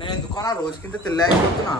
నేను ఎందుకన్నా రోజు కింద తెల్లైపోతున్నా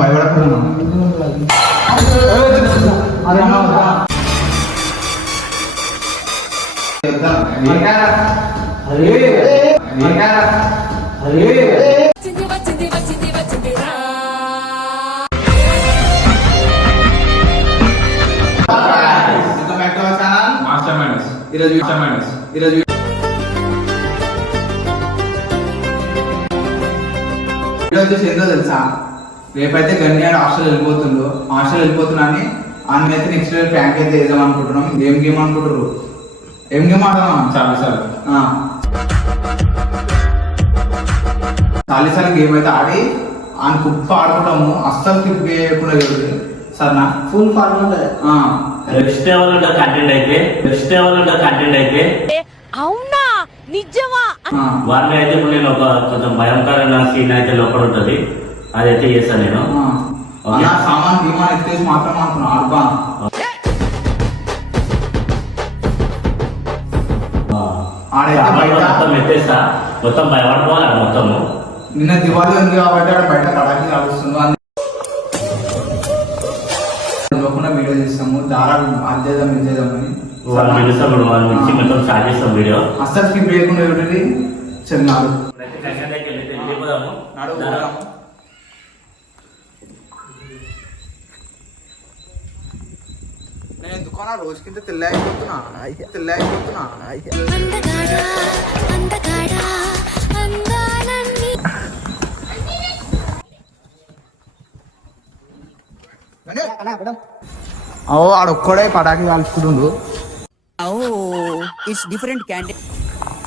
భయపడకుండా ఈరోజు ఏందో తెలుసా, రేపైతే గన్యాడు హాస్టల్ వెళ్ళిపోతున్నా అని ఆయన అయితే నెక్స్ట్ డే ప్రాంక్ అయితే వేద్దాం అనుకుంటున్నాం. ఏం గేమ్ అనుకుంటారు? ఏం గేమ్ ఆడదాం? చాలీసార్లు గేమ్ అయితే ఆడి ఆయన కుప్ప ఆడుకుంటాము. అస్సలు క్లిప్ చేయకుండా సరేనా? ఫుల్ ఫార్మ్ ఉంటుంది. కంటెంట్ అయితే అవునా నిజమా? వాళ్ళని అయితే ఇప్పుడు నేను ఒక కొంచెం భయంకరమైన సీన్ అయితే లోపల ఉంటుంది, అదైతే చేస్తాను నేను. సామాన్ భీమాన్ ఎత్తేసి మాత్రం ఆడుతాను. మొత్తం ఎత్తేస్తా, మొత్తం భయపడుకోవాలి మొత్తము. నిన్న దివాళీ ఉంది కాబట్టి ఆడ బయట పటాకి కాలుస్తుంది. వీడియో చేస్తాము దారాలు అద్దేద్దాం ఇద్దేద్దామని మొత్తం స్టార్ట్ చేస్తాం వీడియో. అస్సలు స్కిప్ చేయకుండా ఉంటుంది. చిన్నాడు నేను ఎందుకన్నా రోజు కింద తెల్లైపోతున్నా. ఆడొక్కడే పటాకి కాల్చుకుంటుండు.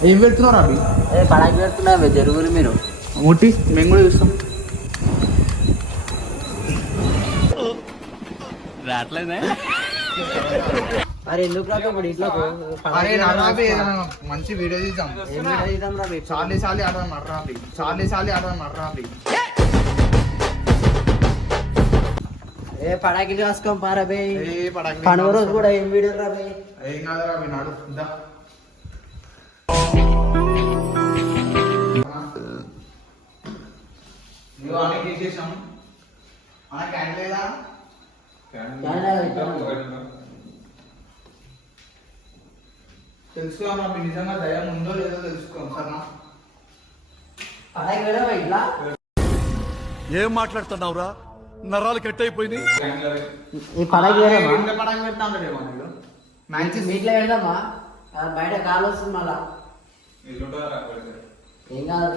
ఏం పెడుతున్నారు అవి? పటాకి పెడుతున్నా జరుగురు మీరు ముట్టి మేము కూడా చూస్తాం. అరే ఎందుకు రాక ఇంట్లో మంచి వీడియో తీద్దాం. చాలీ ఆడదాం మర్రాబి. ఏ పడాకిలు రాసుకోం పారా బే. పండుగ రోజు కూడా ఏం వీడియో రా బే. ఏం కాదురా బే, నాడు తీసేసాం. క్యాన్ లేదా? తెలుసుకోమా నిజంగా దయం ఉందో లేదో తెలుసుకోం సరేనా? పడాకి వెళ్ళవా ఇట్లా? ఏం మాట్లాడుతున్నావురా? నరాలు కట్ అయిపోయింది. మీట్లో వెళ్దామా? బయట కాలు వస్తుంది మళ్ళా. ఏం కాదు.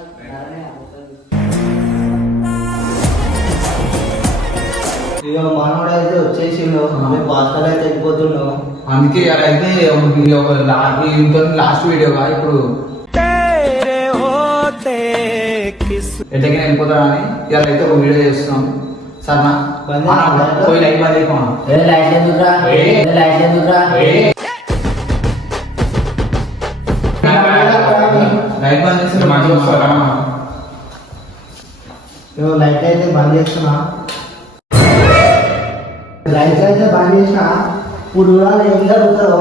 ఇక మనోడైతే వచ్చేసిండు, పాస్టర్ అయితే వెళ్ళిపోతున్నావు. అందుకే అయితే లాస్ట్ వీడియోగా ఇప్పుడు ఎట్టకైనా వెళ్ళిపోతాడా అని ఇవాళ అయితే ఒక వీడియో చేస్తున్నాం సరేనా? పోయి లైట్ బంద్ చేయకుండా లైట్ ఎందుకురా? లైట్ బంద్ చేస్తే మంచిగా వస్తారా? లైట్ అయితే బంద్ చేస్తున్నా. లైట్ అయితే బంద్ చేసిన. ఇప్పుడు కూడా ఏం జరుగుతుందో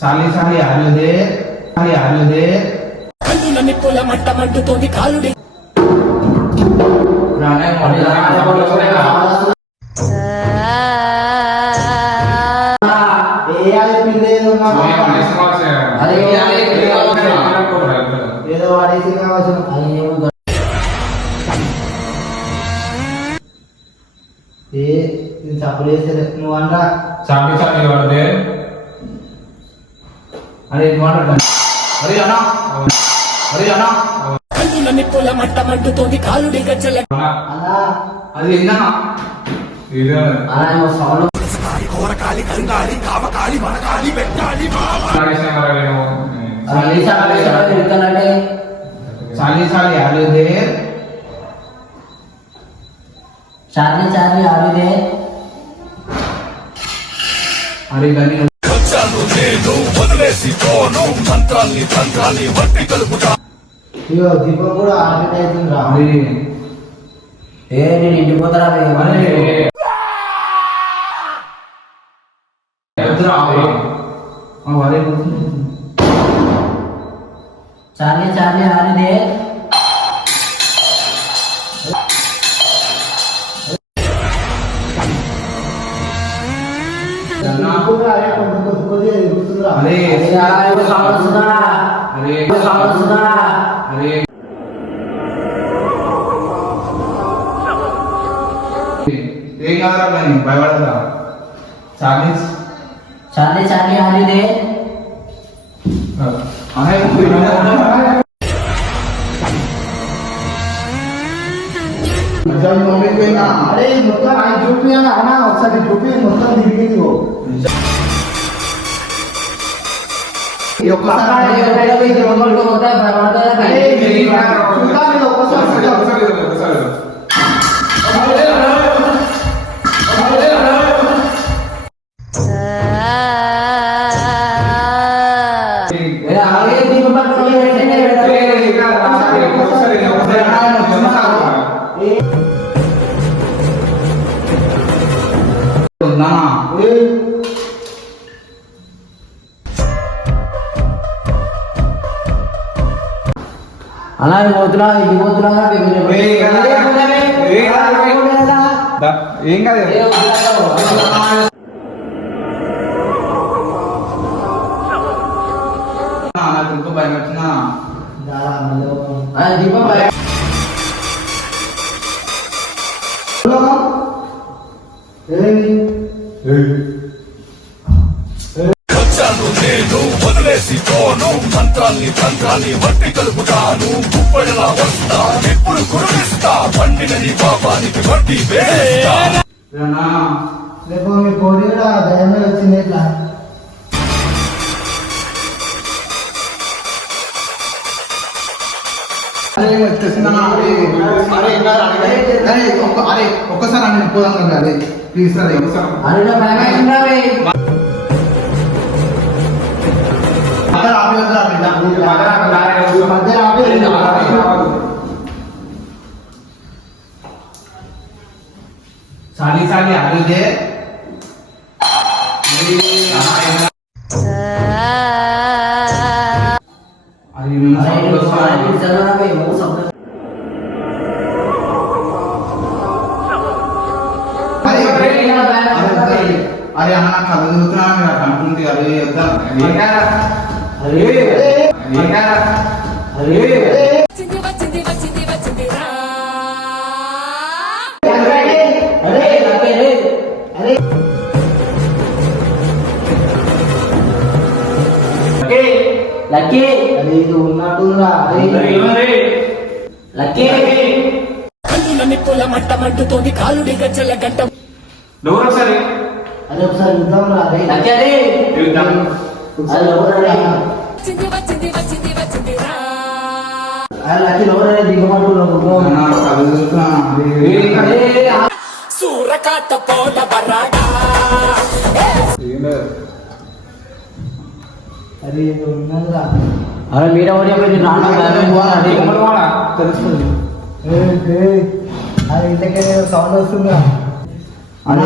చాలీ ఆడలేదే నిప్పుల మట్ట మంటుతోంది కాలుడి. ఏదో వాడేసి కావచ్చు. చప్పులు వేస్తే నువ్వు అంటా చాలీ వాడితే అరే మాట్లాడతాను. నిప్పుల మట్ట మంటుతోంది కాలుడి గజ్జల. అది ఏందన్నా? చాలీ ఆడలేదే. అరే కానీ దీపం కూడా ఆర్డర్ అవుతుంది. నేను ఇంటిపోతారా? వరే పోతుంది. చార్లీ చార్లీ హాలిడే అరే కావాల్సిందా అరే కావాల్సిందా అరే ఏం కాదురా కానీ భయపడదా చార్లీస్ చార్లీ చార్లీ హాలిడే అరే మొత్తం ఆయన చూపియాలి అన్న ఒకసారి చూపి మొత్తం తిరిగింది అలా పోతున్నా ఇది పోతున్నా ఏం కాదు నాకు ఇంకో భయం వచ్చినా దీపం వచ్చాను నేను వదిలేసి పోను మంత్రాల్ని తంత్రాన్ని వట్టి కలుపుతాను గుప్పడిలా వస్తా ఇప్పుడు కురిపిస్తా పండినది పాపానికి వడ్డీ వేస్తా లేకపోతే మీ కోడి కూడా భయమే వచ్చింది ఇట్లా ఒక్కసారి అని పోదాం అరే ప్లీజ్ సార్ ఒకసారి చాలీ చాలీ అడిగే అరే అన్న కథ చదువుతున్నాను మీరు అట్లా అంటుంది అరే వద్దాం వచ్చింది వచ్చింది వచ్చింది వచ్చింది రా లక్కీ అరే ఇది ఉన్నట్టురా లక్కీ కన్నుల నిప్పుల మంట మండుతోంది కాలుడి గజ్జల గంట నువ్వు ఒకసారి అరే ఒకసారి చూద్దాం రా అరే లక్కీ అరే అది ఎవరనే వచ్చింది వచ్చింది వచ్చింది వచ్చింది రా లక్కీ ఎవరైనా దిగమంటున్నావు కథ చదువుతున్నా సూరకాట పోల బరాడా అరే ఇది ఉన్నదిరా అరే మీరే ఓడిపోయింది తెలుస్తుంది అది ఇంతకే సౌండ్ వస్తుందిరా అరే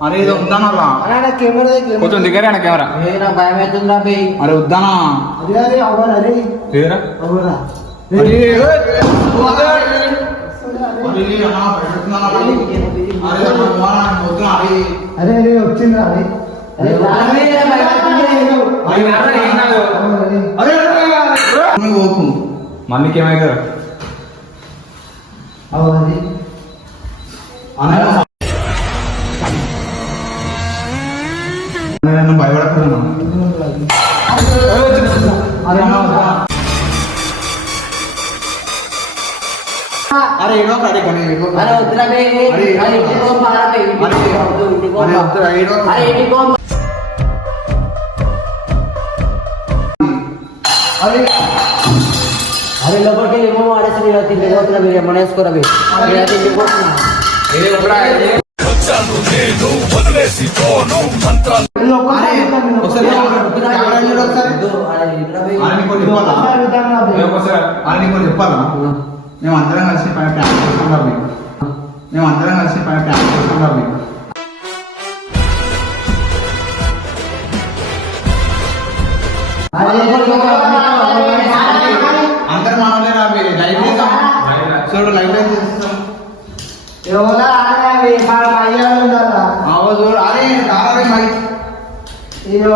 అరే ఇది వద్దానరా కెమెరా కొంచెం దగ్గర కెమెరా నాకు భయం అవుతుందా బే అరే వద్దానా అదే అరే అవరా అరే అవరా అరే అరే వచ్చిందిరా అరే మళ్ళీకి ఏమైతారు అవది భయపడకూడదు అరే ఏడో అరే కానీ అరే వద్దురా బే అరే, అరే ఇంటికి పోం పారా బే ఇంటికి పోం అరే ఇంటికి పోం అరే లోపలికి ఏమో ఆడేసి తిండి పోతున్నా మీరు ఏమన్నా వేసుకోరా బే ఇంటికి పోతున్నా వచ్చాను నేను వదిలేసి పోను మంత్రాలు ఒకసారి కెమెరా చూడు ఒకసారి అని కొన్ని చెప్పాలా మేము అందరం కలిసి పైన ప్లాన్ చేసుకుంటాం మీకు మేము అందరం కలిసి పైన ప్లాన్ చేసుకుంటాం మీకు అయ్యాడు ఉండాలా ఆవదు అరే రారే మై ఇదో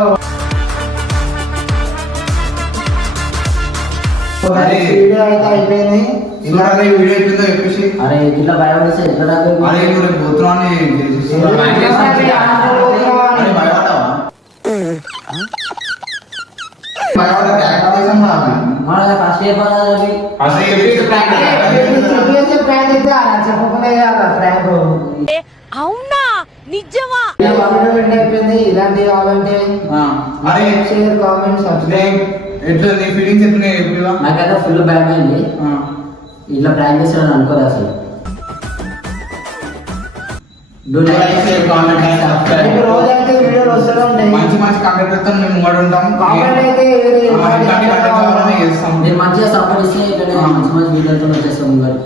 అరే వీడియో అయితే అయిపోయింది ఇలాగే వీడియో అయిపోయిందో చెప్పేసి అరే ఇట్లా భయపడిస్తే ఎట్లా రాదు? అరే నువ్వు రేపు పోతున్నావు అని అరే భయపడ్డావా భయపడ్డా ప్రాంక్ చేసాం రా మన ఫస్ట్ ఇయర్ పడాలి అసలు చెప్పేసి ప్రాంక్ ఫ్రాంక్ అయితే చెప్పకుండా ఫ్రాంక్ అవునా నిజమా అయిపోయింది ఇలాంటివి కావాలంటే అరే షేర్ కామెంట్ సబ్స్క్రైబ్ ఎట్లా నీ ఫీలింగ్స్ ఎట్లున్నాయి ఎప్పుడు నాకైతే ఫుల్ బ్యాడ్ అయింది. ఇట్లా ప్రాంక్ చేస్తాడని అనుకోలేదు అసలు. రోజైతే వీడియోలు వస్తూనే ఉంటాయి మంచి మంచి కంటెంట్ పెడతాం మేము కూడా ఉంటాం కామెంట్ అయితే ఇట్లాంటి కంటెంట్ కావాలని చేస్తాం మీరు మంచిగా సపోర్ట్ ఇస్తే ఇట్లనే మంచి మంచి వీడియోలతో వచ్చేస్తాం ముందరికి.